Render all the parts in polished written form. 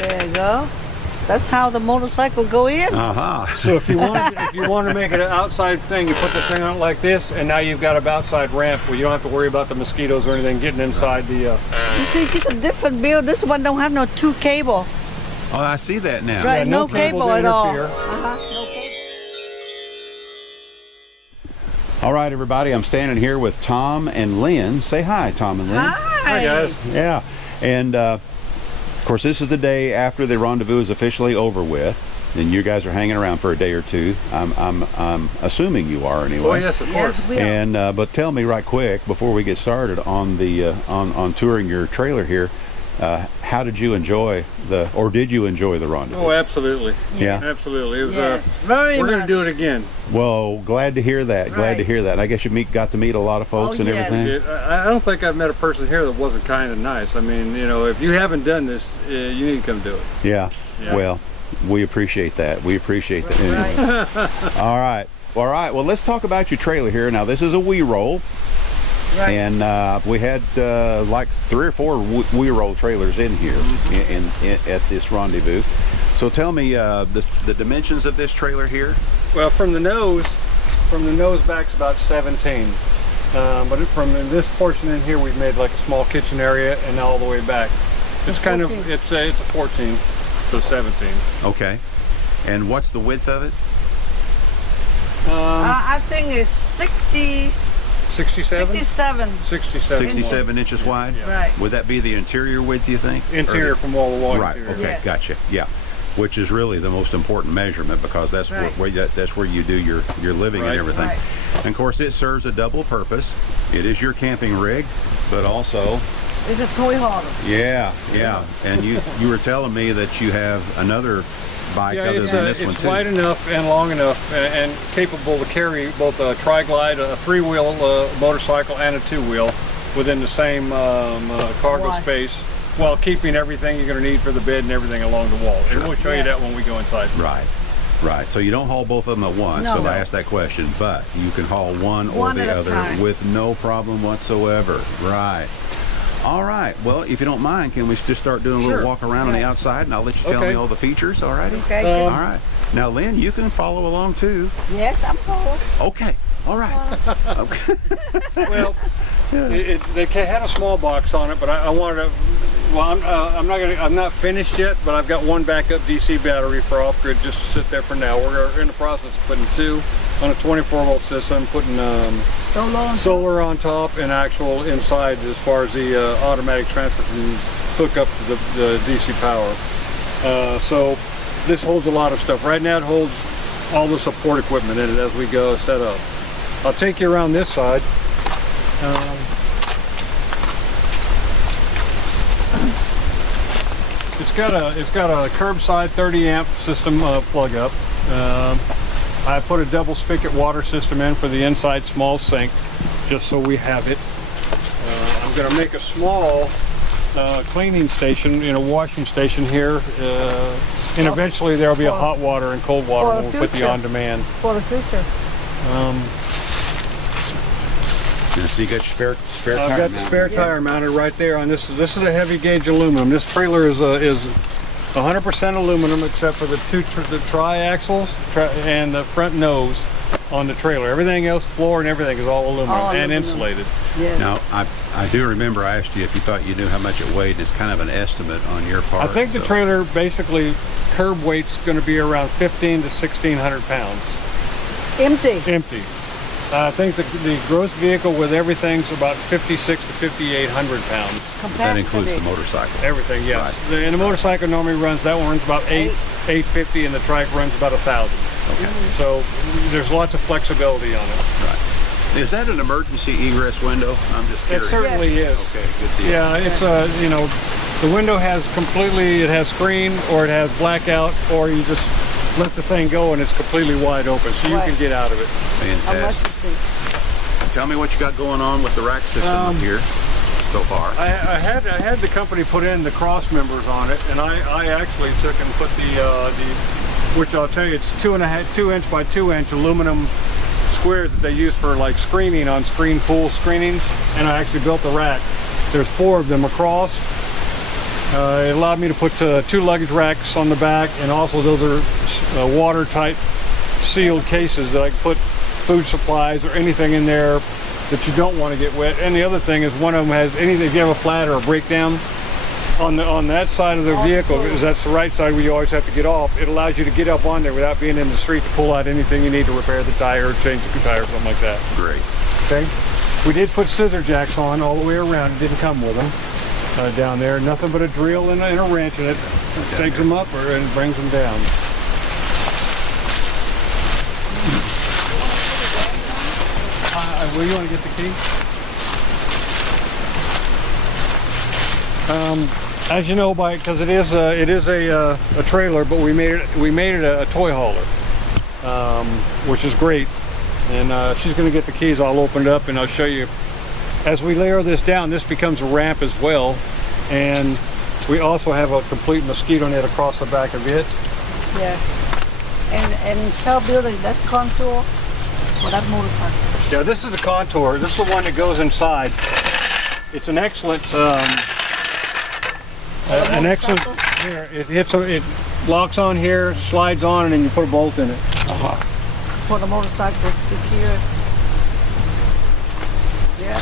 There you go. That's how the motorcycle go in. So if you want to make it an outside thing, you put the thing on like this, and now you've got an outside ramp where you don't have to worry about the mosquitoes or anything getting inside the. You see, it's a different build. This one don't have no two cable. Oh, I see that now. Right, Yeah, no cable to at all. interfere. No cable. All right, everybody, I'm standing here with Tom and Lynn. Say hi, Tom and Lynn. Hi guys. Yeah, and of course, this is the day after the rendezvous is officially over with, and you guys are hanging around for a day or two. I'm assuming you are anyway. Oh yes, of course. Yes, we are. And but tell me right quick before we get started on the on touring your trailer here. How did you enjoy did you enjoy the rendezvous? Oh, absolutely. Yeah. Absolutely. It was. Yes, very We're much. going to do it again. Well, glad to hear that. Glad to Right. hear that. And I guess you got to meet a lot of folks Oh, and yes. everything. I don't think I've met a person here that wasn't kind and nice. I mean, you know, if you haven't done this, you need to come do it. Yeah. Yeah. Well, we appreciate that. We appreciate that. Anyway. Right. All right. All right. Well, let's talk about your trailer here. Now, this is a We Roll. Right. And we had like 3 or 4 We Roll trailers in here at this rendezvous. So tell me the dimensions of this trailer here. Well, from the nose back's about 17. But from this portion in here, we've made like a small kitchen area, and all the way back. It's kind of 14. it's a 14 to 17. Okay. And what's the width of it? I think it's 67. 67. 67. 67 inches wide? Yeah. Right. Would that be the interior width, you think? Interior Or from wall to wall. Right. Interior. Okay. Yes. Gotcha. Yeah. Which is really the most important measurement because that's Right. that's where you do your living Right. and everything. Right. And of course, it serves a double purpose. It is your camping rig, but also, It's a toy hauler. yeah. And you were telling me that you have another bike Yeah, other than this one it's too. wide enough and long enough and capable to carry both a tri-glide, a 3-wheel motorcycle, and a 2-wheel within the same cargo Why? space, while keeping everything you're going to need for the bed and everything along the wall. And we'll show you Yeah. that when we go inside. Right. Right. So you don't haul both of them at once No. because I asked that question, but you can haul one or One the at a other time. with no problem whatsoever. Right. All right. Well, if you don't mind, can we just start doing a little Sure. walk around on the Right. outside, and I'll let you tell Okay. me all the features. All righty. Okay. All right. Now, Lynn, you can follow along too. Yes, I'm full. Okay. All right. Okay. Well, they had a small box on it, but I wanted to. Well, I'm not finished yet, but I've got one backup DC battery for off-grid just to sit there for now. We're in the process of putting 2 on a 24-volt system, putting So long. solar on top and actual inside as far as the automatic transfer from hook up to the DC power. So this holds a lot of stuff. Right now it holds all the support equipment in it as we go set up. I'll take you around this side. It's got a curbside 30 amp system plug up. I put a double spigot water system in for the inside small sink, just so we have it. I'm going to make a small cleaning station, washing station here, and eventually there'll be a hot water and cold water For when the we put the future. on demand. For the future. So you got your spare I've tire got the mounted. spare tire mounted right there on this. This is a heavy gauge aluminum. This trailer is 100% aluminum except for the tri-axles and the front nose on the trailer. Everything else, floor and everything, is all aluminum All and aluminum. insulated. Yes. Now, I do remember I asked you if you thought you knew how much it weighed. It's kind of an estimate on your part. I think the so- trailer basically curb weight's going to be around 1,500 to 1,600 pounds Empty. empty. I think the gross vehicle with everything's about 5,600 to 5,800 pounds. Capacity. That includes the motorcycle. Everything, yes. Right. And the motorcycle normally runs, that one runs about 850, and the trike runs about 1,000. Okay. So there's lots of flexibility on it. Right. Is that an emergency egress window? I'm just It curious. certainly is. Okay, good deal. Yeah, it's the window has it has screen, or it has blackout, or you just let the thing go and it's completely wide open, so you Right. can get out of it. How much Fantastic. you think? Tell me what you got going on with the rack system up here so far. I had the company put in the cross members on it, and I actually took and put the which I'll tell you, it's 2 inch by 2 inch aluminum squares that they use for like screening on screen pool screenings, and I actually built the rack. There's 4 of them across, It allowed me to put 2 luggage racks on the back, and also those are watertight sealed cases that I can put food supplies or anything in there that you don't want to get wet. And the other thing is, one of them has anything, if you have a flat or a breakdown on that side of the vehicle, because that's the right side where you always have to get off, it allows you to get up on there without being in the street to pull out anything you need to repair the tire or change the tire or something like that. Great. Okay. We did put scissor jacks on all the way around. It didn't come with them down there. Nothing but a drill and a wrench, and it takes them up and brings them down. Where you want to get the key? As you know, because it is a trailer, but we made it a toy hauler, which is great. And she's going to get the keys all opened up, and I'll show you. As we layer this down, this becomes a ramp as well, and we also have a complete mosquito net across the back of it. Yeah. And tell Billy that contour for that motorcycle. Yeah, this is the contour. This is the one that goes inside. It's an excellent, here, it locks on here, slides on, and then you put a bolt in it. For the motorcycle secure. Yeah.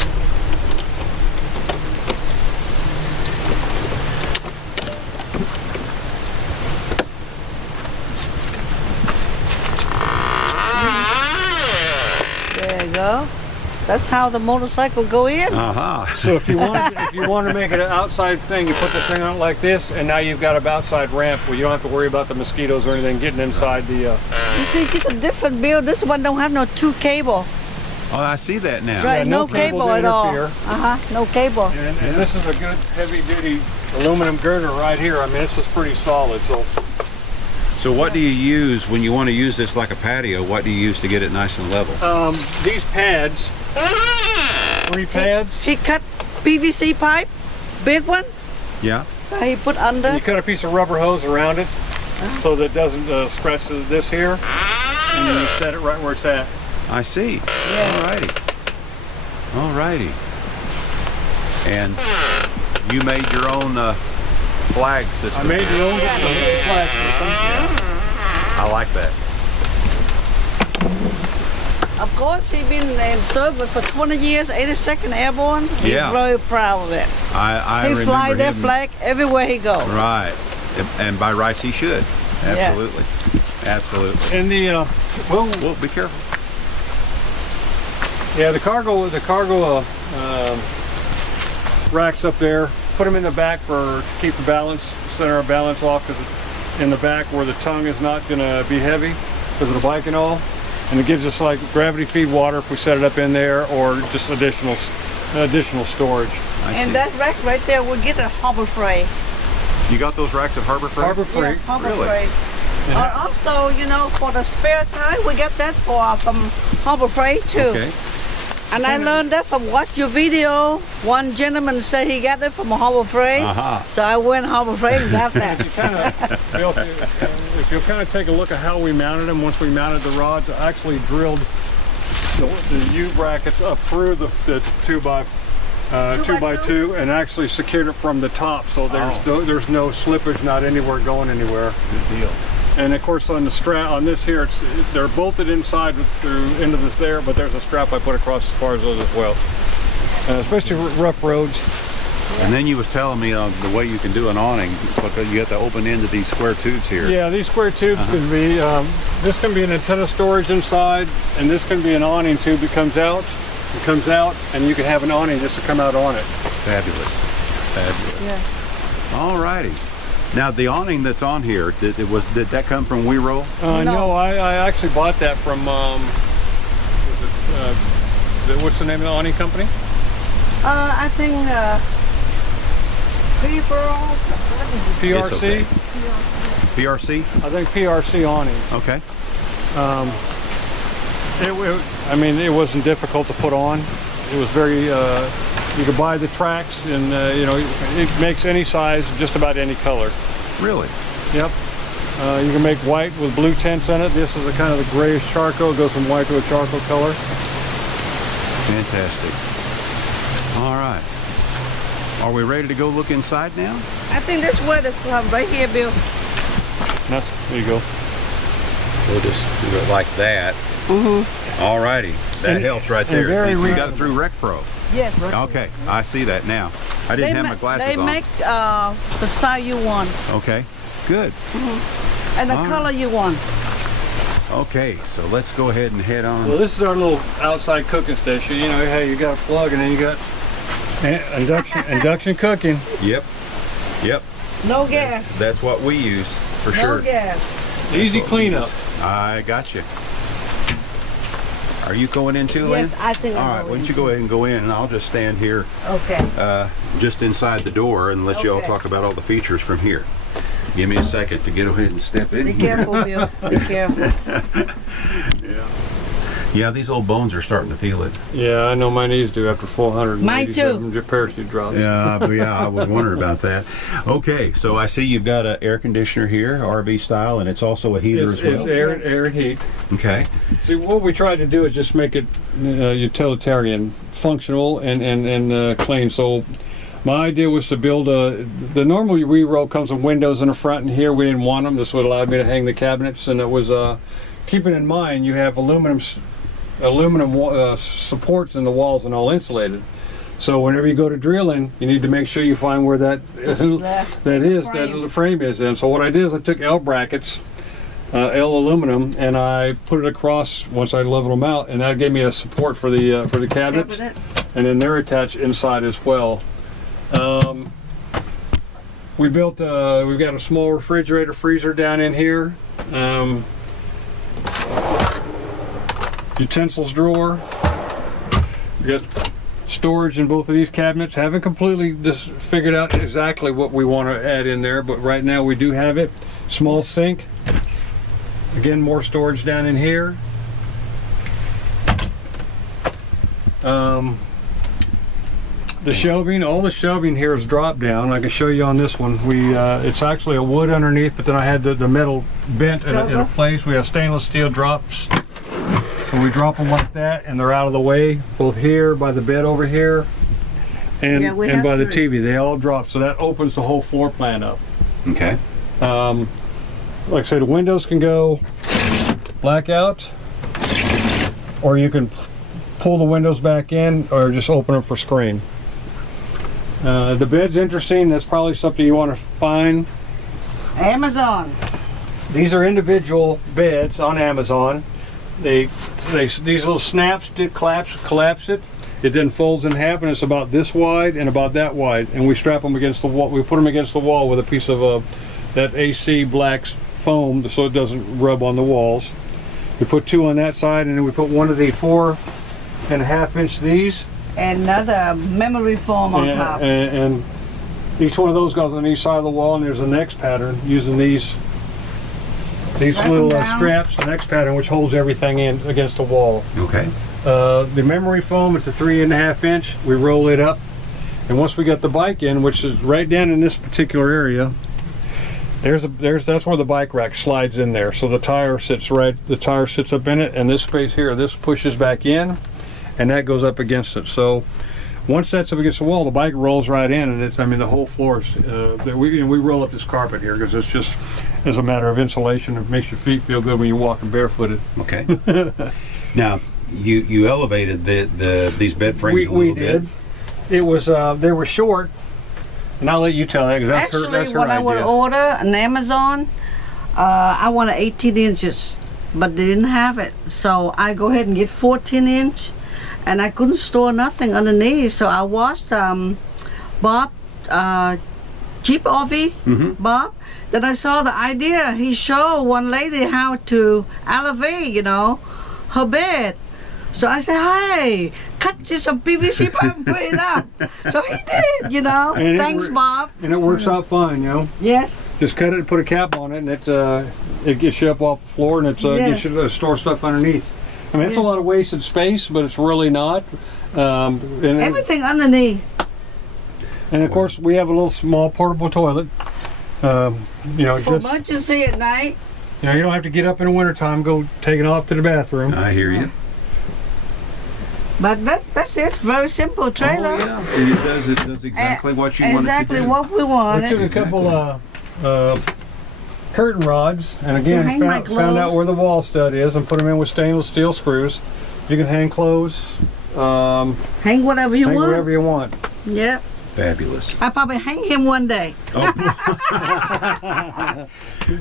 There you go. That's how the motorcycle go in. So if you want to make it an outside thing, you put the thing on it like this, and now you've got an outside ramp where you don't have to worry about the mosquitoes or anything getting inside the. You see, it's a different build. This one don't have no 2 cable. Oh, I see that now. Right, Yeah, no no cable cable to at all. interfere. No cable. And this is a good heavy-duty aluminum girder right here. I mean, it's just pretty solid. So what do you use when you want to use this like a patio? What do you use to get it nice and level? These pads, 3 pads. He cut PVC pipe, big one. Yeah. He put under. And you cut a piece of rubber hose around it so that it doesn't scratch this here, and then you set it right where it's at. I see. Yeah. Alrighty. And you made your own flag system. I made your own flag system. I like that. Of course, he's been in service for 20 years, 82nd Airborne. He's Yeah. very proud of it. I He remember fly that him. flag everywhere he goes. Right. And by rights he should. Absolutely. Absolutely. And the Well, be careful. yeah, the cargo racks up there. Put them in the back to keep the balance, center our balance off, because in the back where the tongue is not going to be heavy because of the bike and all. And it gives us like gravity feed water if we set it up in there, or just additional storage. I And see. that rack right there, we get a Harbor Freight. You got those racks at Harbor Freight? Harbor Freight. Yeah, Harbor Really? Freight. Also, you know, for the spare tire, we get that from Harbor Freight too. Okay. And I learned that from watch your video. One gentleman said he got it from Harbor Freight. So I went Harbor Freight and got that. If you'll kind of take a look at how we mounted them, once we mounted the rods, I actually drilled the U brackets up through the 2x2 and actually secured it from the top, so there's no slippage, not anywhere going anywhere. Good deal. And of course on the strap on this here, they're bolted inside into this there, but there's a strap I put across as far as those as well, especially rough roads. And then you was telling me the way you can do an awning, because you have to open into these square tubes here. Yeah, these square tubes can be, this can be an antenna storage inside, and this can be an awning tube that comes out. It comes out, and you can have an awning just to come out on it. Fabulous. Fabulous. Yeah. All righty. Now the awning that's on here, did that come from WeRoll? No, I actually bought that from, what's the name of the awning company? I think people. PRC? It's okay. PRC? I think PRC awnings. Okay. I mean, it wasn't difficult to put on. It was very, you could buy the tracks, and you know, it makes any size, just about any color. Really? Yep. You can make white with blue tints in it. This is a kind of a grayish charcoal. It goes from white to a charcoal color. Fantastic. All right. Are we ready to go look inside now? I think that's where the right here, Bill. There you go. We'll just do it like that. All righty. That helps right there. very You got it through Rec Pro. Yes. Okay, I see that now. I didn't have my glasses They on. make the size you want Okay, good. and the All right. color you want. Okay, so let's go ahead and head on. Well, this is our little outside cooking station. You know, hey, you got a plug and then you got induction cooking. Yep. No gas. That's what we use for No sure. gas. Easy cleanup. I got you. Are you going in too, Lynn? Yes, I think All I'm right, going why don't you go ahead and go in, and I'll just stand here Okay. just inside the door and let you all Okay. talk about all the features from here. Give me a second to get ahead and step in Be here. careful, Bill. Be careful. Yeah, these old bones are starting to feel it. Yeah, I know my knees do after 400. Mine too. Parachute drops. Yeah, I was wondering about that. Okay, so I see you've got an air conditioner here, RV style, and it's also a heater It's as well. air and heat. Okay. See, what we tried to do is just make it utilitarian, functional, and clean. So my idea was to build the normal re-roll comes with windows in the front, and here we didn't want them. This would allow me to hang the cabinets, and it was keeping in mind you have aluminum supports in the walls and all insulated. So whenever you go to drilling, you need to make sure you find where that frame is in. So what I did is I took L brackets, L aluminum, and I put it across once I leveled them out, and that gave me a support for the cabinets. Cabinet. And then they're attached inside as well. We've got a small refrigerator freezer down in here. Utensils drawer. We got storage in both of these cabinets. Haven't completely just figured out exactly what we want to add in there, but right now we do have it. Small sink. Again, more storage down in here. The shelving, all the shelving here is drop down. I can show you on this one. It's actually a wood underneath, but then I had the metal bent in a place. We have stainless steel drops. So we drop them like that, and they're out of the way, both here, by the bed over here, and by the TV. They all drop, so that opens the whole floor plan up. Okay. Like I said, the windows can go blackout, or you can pull the windows back in, or just open them for screen. The bed's interesting. That's probably something you want to find. Amazon. These are individual beds on Amazon. These little snaps did collapse it. It then folds in half, and it's about this wide and about that wide. And we strap them against the wall. We put them against the wall with a piece of that AC black foam so it doesn't rub on the walls. We put two on that side, and then we put one of the 4.5 inch these. Another memory foam on top. And each one of those goes on each side of the wall, and there's a next pattern using these little straps, the next pattern, which holds everything in against the wall. Okay. The memory foam, it's a 3.5 inch. We roll it up, and once we get the bike in, which is right down in this particular area, that's where the bike rack slides in there. So the tire sits up in it, and this space here, this pushes back in, and that goes up against it. So once that's up against the wall, the bike rolls right in, and the whole floor is. We roll up this carpet here because it's just as a matter of insulation. It makes your feet feel good when you're walking barefooted. Okay. Now you elevated these bed frames a little bit. We did. It was they were short, and I'll let you tell that because that's Actually, her when I idea. would order on Amazon, I wanted 18 inches, but they didn't have it. So I go ahead and get 14 inch, and I couldn't store nothing underneath. So I watched Bob, Jeep RV, Bob. Then I saw the idea. He showed one lady how to elevate, her bed. So I said, hey, cut just some PVC pipe and put it up. So he did, And Thanks, Bob. And it works out fine, Yes. Just cut it and put a cap on it, and it gets you up off the floor, and gets you to store stuff underneath. It's a lot of wasted space, but it's really not. Everything underneath. And of course, we have a little small portable toilet. For emergency at night. You don't have to get up in the wintertime, go take it off to the bathroom. I hear you. But that's it. Very simple trailer. Oh, yeah. It does exactly what you want it to Exactly do. what we I wanted. took a couple curtain rods and again hang my found out clothes. where the wall stud is and put them in with stainless steel screws. You can hang clothes, Hang whatever you hang want. whatever you want. Yep. Fabulous. I probably hang him one day.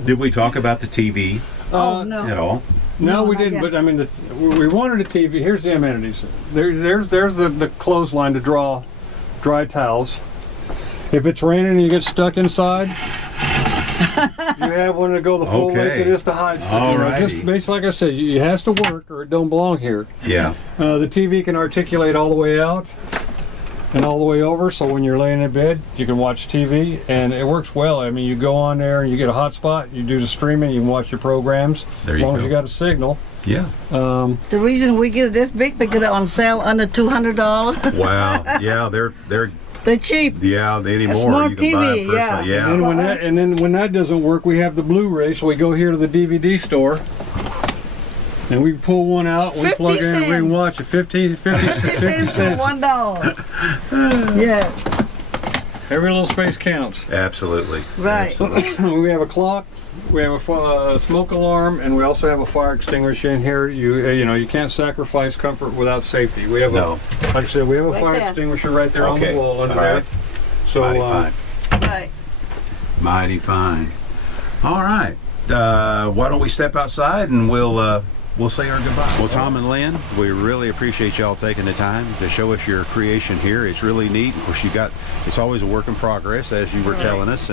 Did we talk about the TV Oh no. at all? No, No, we not didn't. yet. But I mean, we wanted a TV. Here's the amenities. There's the clothesline to draw dry towels. If it's raining and you get stuck inside, you have one to go the full Okay. length it is to hide stuff. You know, Alrighty. just basically, like I said, it has to work or it don't belong here. Yeah. The TV can articulate all the way out and all the way over, so when you're laying in bed, you can watch TV, and it works well. I mean, you go on there and you get a hotspot, you do the streaming, you can watch your programs, There as you long go. as you got a signal. Yeah. The reason we get it this big, we get it on sale under $200. Wow. Yeah, they're They're cheap. anymore. smart You can buy TV, them for yeah. yeah. And then when that doesn't work, we have the Blu-ray, so we go here to the DVD store. And we pull one out, we 50 plug in, and we can cents. watch it. 50 It saves for cents. $1. Yeah, Every little space counts. Absolutely. right. Absolutely. We have a clock, we have a smoke alarm, and we also have a fire extinguisher in here. You can't sacrifice comfort without safety. We have No. like I said, we have a Right fire there. extinguisher right there on Okay. the wall under All there. right. So Mighty fine. Right. Mighty fine. All right. Why don't we step outside and we'll say our goodbye. Well, Tom and Lynn, we really appreciate y'all taking the time to show us your creation here. It's really neat. Of course, it's always a work in progress, as you were telling us.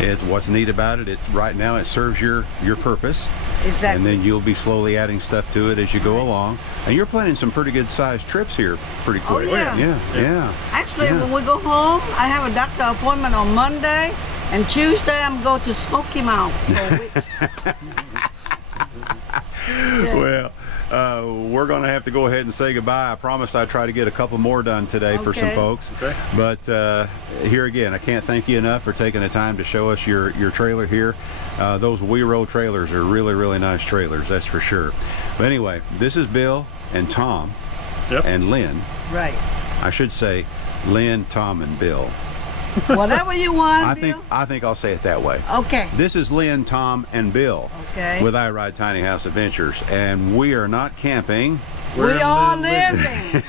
And what's neat about it, right now it serves your purpose. Exactly. And then you'll be slowly adding stuff to it as you go along. And you're planning some pretty good sized trips here pretty quick. yeah. Yeah. Actually, Yeah. when we go home, I have a doctor appointment on Monday, and Tuesday I'm going to Smoky Mountain for a week. Well, we're going to have to go ahead and say goodbye. I promised I'd try to get a couple more done today for some Okay. folks. Okay. But here again, I can't thank you enough for taking the time to show us your trailer here. Those Wero trailers are really, really nice trailers, that's for sure. But anyway, this is Bill and Tom Yep. and Lynn. Right. I should say Lynn, Tom, and Bill. Whatever you want. I think I'll say it that way. Okay. This is Lynn, Tom, and Bill Okay. with I Ride Tiny House Adventures, and we are not camping. We are living.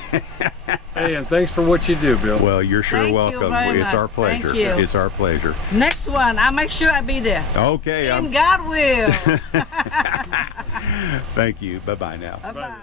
Hey, and thanks for what you do, Bill. Well, you're sure Thank you welcome. very It's much. our pleasure. Thank you. It's our pleasure. Next one, I'll make sure I be there. Okay. In God will. Thank you. Bye-bye now. Bye-bye.